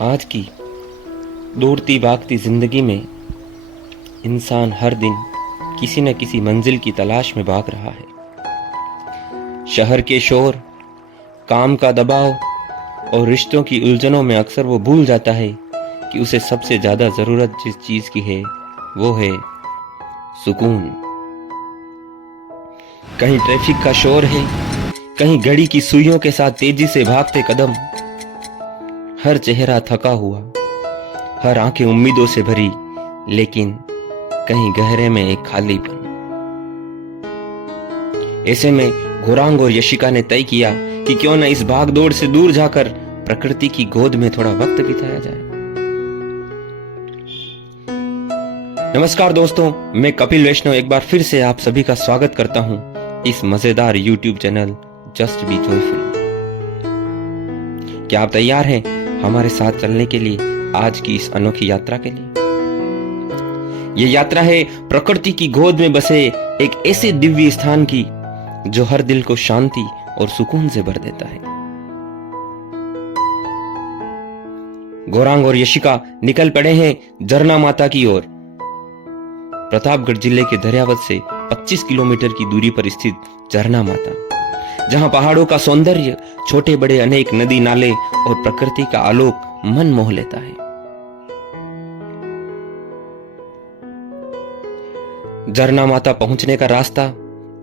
आज की दौड़ती भागती जिंदगी में इंसान हर दिन किसी न किसी मंजिल की तलाश में भाग रहा है। शहर के शोर, काम का दबाव और रिश्तों की उलझनों में अक्सर वो भूल जाता है कि उसे सबसे ज्यादा जरूरत जिस चीज की है वो है सुकून। कहीं ट्रैफिक का शोर है, कहीं घड़ी की सुइयों के साथ तेजी से भागते कदम, हर चेहरा थका हुआ, हर आंखें उम्मीदों से भरी, लेकिन कहीं गहरे में एक खालीपन। ऐसे में घोरांग और यशिका ने तय किया कि क्यों न इस भागदौड़ से दूर जाकर प्रकृति की गोद में थोड़ा वक्त बिताया जाए। नमस्कार दोस्तों, मैं कपिल वैष्णव एक बार फिर से आप सभी का स्वागत करता हूं इस मजेदार YouTube channel just be joyful. क्या आप तैयार हैं हमारे साथ चलने के लिए आज की इस अनोखी यात्रा के लिए? ये यात्रा है प्रकृति की गोद में बसे एक ऐसे दिव्य स्थान की जो हर दिल को शांति और सुकून से भर देता है। घोरांग और यशिका निकल पड़े हैं झरना माता की ओर। प्रतापगढ़ जिले के दरियावत से 25 किलोमीटर की दूरी पर स्थित झरना माता, जहां पहाड़ों का सौंदर्य, छोटे बड़े अनेक नदी नाले और प्रकृति का आलोक मन मोह लेता है। झरना माता पहुंचने का रास्ता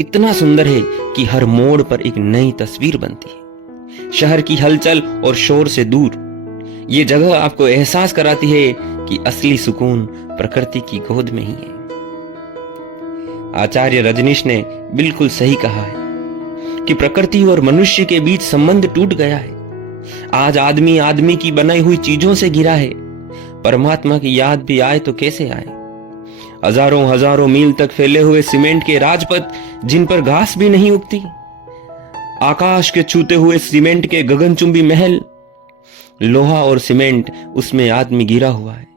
इतना सुंदर है कि हर मोड़ पर एक नई तस्वीर बनती है। शहर की हलचल और शोर से दूर ये जगह आपको एहसास कराती है कि असली सुकून प्रकृति की गोद में ही है। आचार्य रजनीश ने बिल्कुल सही कहा है कि प्रकृति और मनुष्य के बीच संबंध टूट गया है। आज आदमी आदमी की बनाई हुई चीजों से घिरा है। परमात्मा की याद भी आए तो कैसे आए? हजारों हजारों मील तक फैले हुए सीमेंट के राजपथ जिन पर घास भी नहीं उगती, आकाश के छूते हुए सीमेंट के गगनचुंबी महल, लोहा और सीमेंट, उसमें आदमी घिरा हुआ है।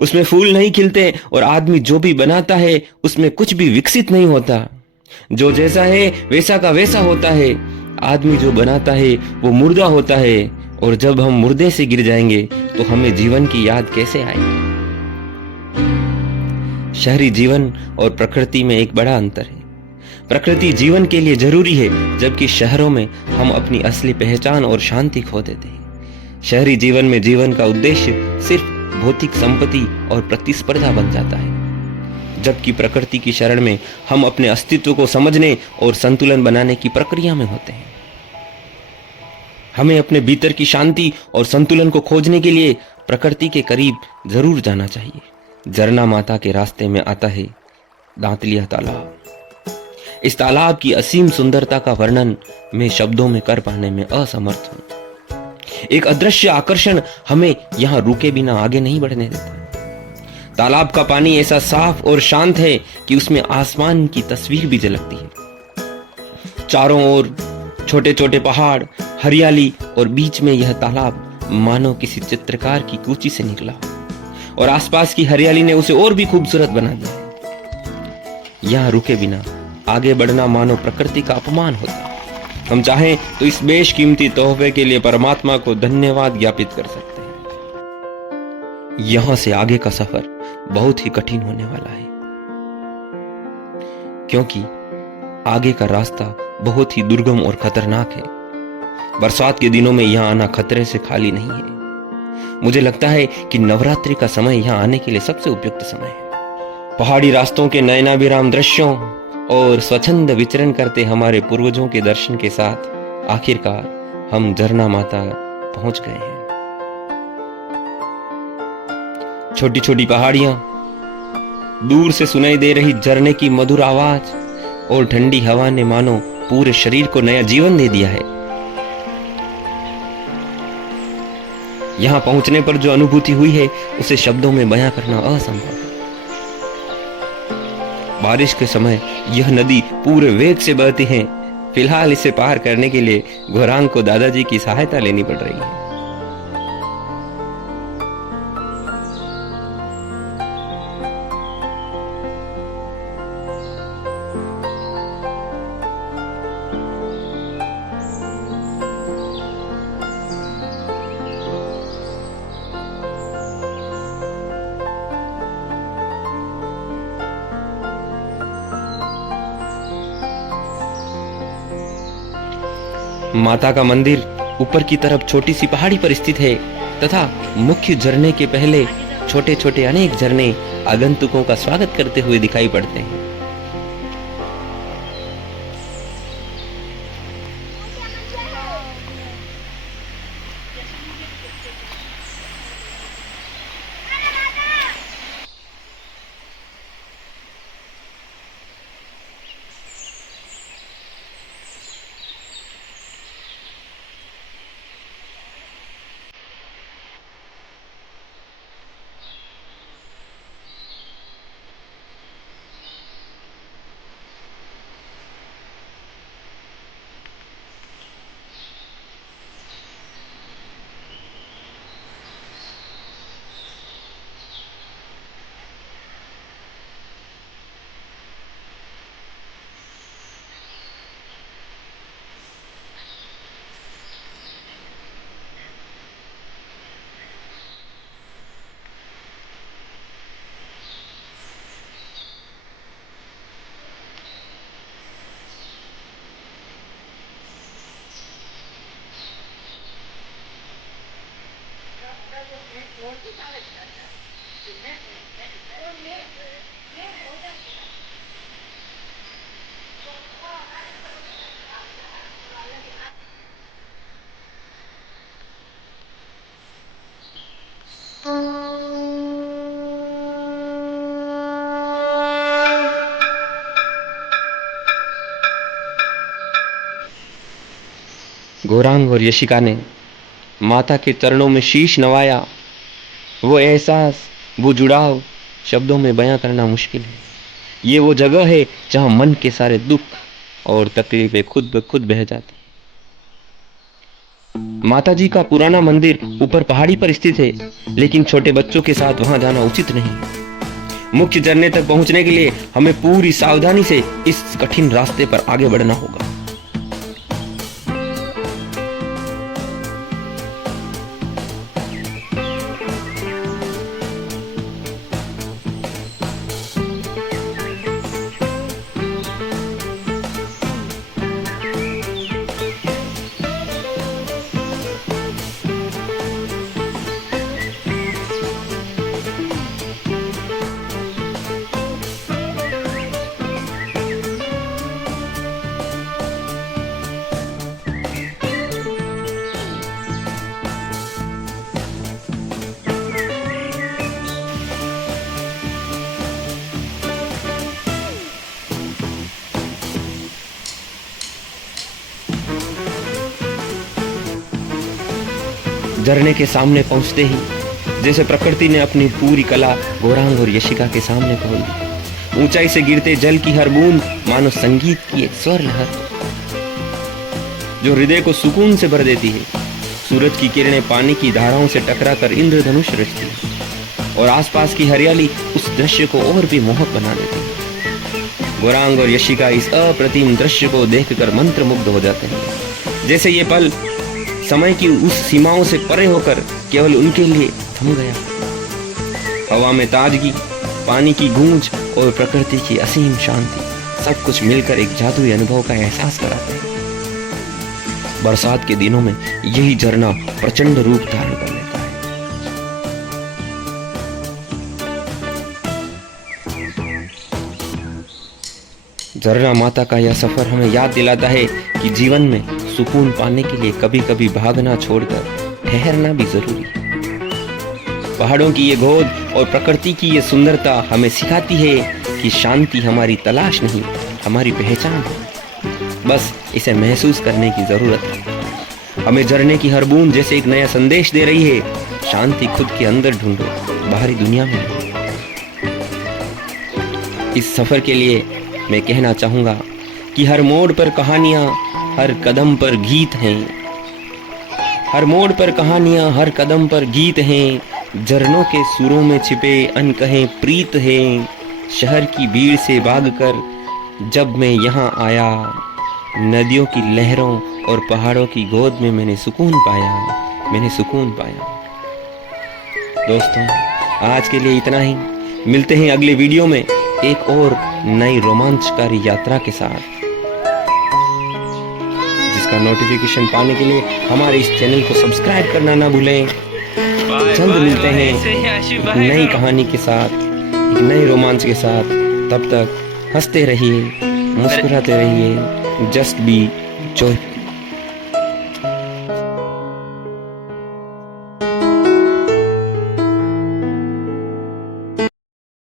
उसमें फूल नहीं खिलते और आदमी जो भी बनाता है उसमें कुछ भी विकसित नहीं होता। जो जैसा है वैसा का वैसा होता है। आदमी जो बनाता है वो मुर्दा होता है, और जब हम मुर्दे से गिर जाएंगे तो हमें जीवन की याद कैसे आएगी? शहरी जीवन और प्रकृति में एक बड़ा अंतर है। प्रकृति जीवन के लिए जरूरी है, जबकि शहरों में हम अपनी असली पहचान और शांति खो देते हैं। शहरी जीवन में जीवन का उद्देश्य सिर्फ भौतिक संपत्ति और प्रतिस्पर्धा बन जाता है, जबकि प्रकृति की शरण में हम अपने अस्तित्व को समझने और संतुलन बनाने की प्रक्रिया में होते हैं। हमें अपने भीतर की शांति और संतुलन को खोजने के लिए प्रकृति के करीब जरूर जाना चाहिए। झरना माता के रास्ते में आता है दांतलिया तालाब। इस तालाब की असीम सुंदरता का वर्णन मैं शब्दों में कर पाने में असमर्थ हूं। एक अदृश्य आकर्षण हमें यहां रुके बिना आगे नहीं बढ़ने देता। तालाब का पानी ऐसा साफ और शांत है कि उसमें आसमान की तस्वीर भी झलकती है। चारों ओर छोटे छोटे पहाड़, हरियाली, और बीच में यह तालाब मानो किसी चित्रकार की कूची से निकला हो, और आसपास की हरियाली ने उसे और भी खूबसूरत बना दिया है। यहां रुके बिना आगे बढ़ना मानो प्रकृति का अपमान होता है। हम चाहें तो इस बेशकीमती तोहफे के लिए परमात्मा को धन्यवाद ज्ञापित कर सकते हैं। यहां से आगे का सफर बहुत ही कठिन होने वाला है, क्योंकि आगे का रास्ता बहुत ही दुर्गम और खतरनाक है। बरसात के दिनों में यहां आना खतरे से खाली नहीं है। मुझे लगता है कि नवरात्रि का समय यहां आने के लिए सबसे उपयुक्त समय है। पहाड़ी रास्तों के नयनाभिराम दृश्यों और स्वच्छंद विचरण करते हमारे पूर्वजों के दर्शन के साथ आखिरकार हम झरना माता पहुंच गए हैं। छोटी छोटी पहाड़ियां, दूर से सुनाई दे रही झरने की मधुर आवाज और ठंडी हवा ने मानो पूरे शरीर को नया जीवन दे दिया है। यहां पहुंचने पर जो अनुभूति हुई है उसे शब्दों में बयां करना असंभव है। बारिश के समय यह नदी पूरे वेग से बहती है। फिलहाल इसे पार करने के लिए घोरांग को दादाजी की सहायता लेनी पड़ रही है। माता का मंदिर ऊपर की तरफ छोटी सी पहाड़ी पर स्थित है तथा मुख्य झरने के पहले छोटे छोटे अनेक झरने आगंतुकों का स्वागत करते हुए दिखाई पड़ते हैं। गौरांग और यशिका ने माता के चरणों में शीश नवाया। वो एहसास, वो जुड़ाव शब्दों में बयां करना मुश्किल है। ये वो जगह है जहां मन के सारे दुख और तकलीफें खुद ब खुद बह जाती। माता जी का पुराना मंदिर ऊपर पहाड़ी पर स्थित है, लेकिन छोटे बच्चों के साथ वहां जाना उचित नहीं। मुख्य झरने तक पहुंचने के लिए हमें पूरी सावधानी से इस कठिन रास्ते पर आगे बढ़ना होगा। झरने के सामने पहुंचते ही जैसे प्रकृति ने अपनी पूरी कला गौरांग और यशिका के सामने खोल दी। ऊंचाई से गिरते जल की हर बूंद मानो संगीत की एक स्वर लहर, जो हृदय को सुकून से भर देती है। सूरज की किरणें पानी की धाराओं से टकराकर इंद्रधनुष रचती है और आसपास की हरियाली उस दृश्य को और भी मोहक बना देती है। गौरांग और यशिका इस अप्रतिम दृश्य को देखकर मंत्रमुग्ध हो जाते हैं, जैसे ये पल समय की उस सीमाओं से परे होकर केवल उनके लिए थम गया। हवा में ताजगी, पानी की गूंज और प्रकृति की असीम शांति सब कुछ मिलकर एक जादुई अनुभव का एहसास कराते हैं। बरसात के दिनों में यही झरना प्रचंड रूप धारण कर लेता है। झरना माता का यह सफर हमें याद दिलाता है कि जीवन में सुकून पाने के लिए कभी कभी भागना छोड़कर ठहरना भी जरूरी है। पहाड़ों की ये गोद और प्रकृति की ये सुंदरता हमें सिखाती है कि शांति हमारी तलाश नहीं, हमारी पहचान है। बस इसे महसूस करने की जरूरत है। हमें झरने की हर बूंद जैसे एक नया संदेश दे रही है, शांति खुद के अंदर ढूंढो, बाहरी दुनिया में नहीं। इस सफर के लिए मैं कहना चाहूंगा कि हर मोड़ पर कहानियां, हर कदम पर गीत हैं। हर मोड़ पर कहानियां, हर कदम पर गीत हैं। झरनों के सुरों में छिपे अनकहे प्रीत हैं। शहर की भीड़ से भागकर जब मैं यहाँ आया, नदियों की लहरों और पहाड़ों की गोद में मैंने सुकून पाया, मैंने सुकून पाया। दोस्तों, आज के लिए इतना ही। मिलते हैं अगले वीडियो में एक और नई रोमांचकारी यात्रा के साथ, का नोटिफिकेशन पाने के लिए हमारे इस चैनल को सब्सक्राइब करना ना भूलें। जल्द मिलते हैं एक नई कहानी के साथ, एक नए रोमांच के साथ। तब तक हंसते रहिए, मुस्कुराते रहिए, जस्ट बी जॉयफुल।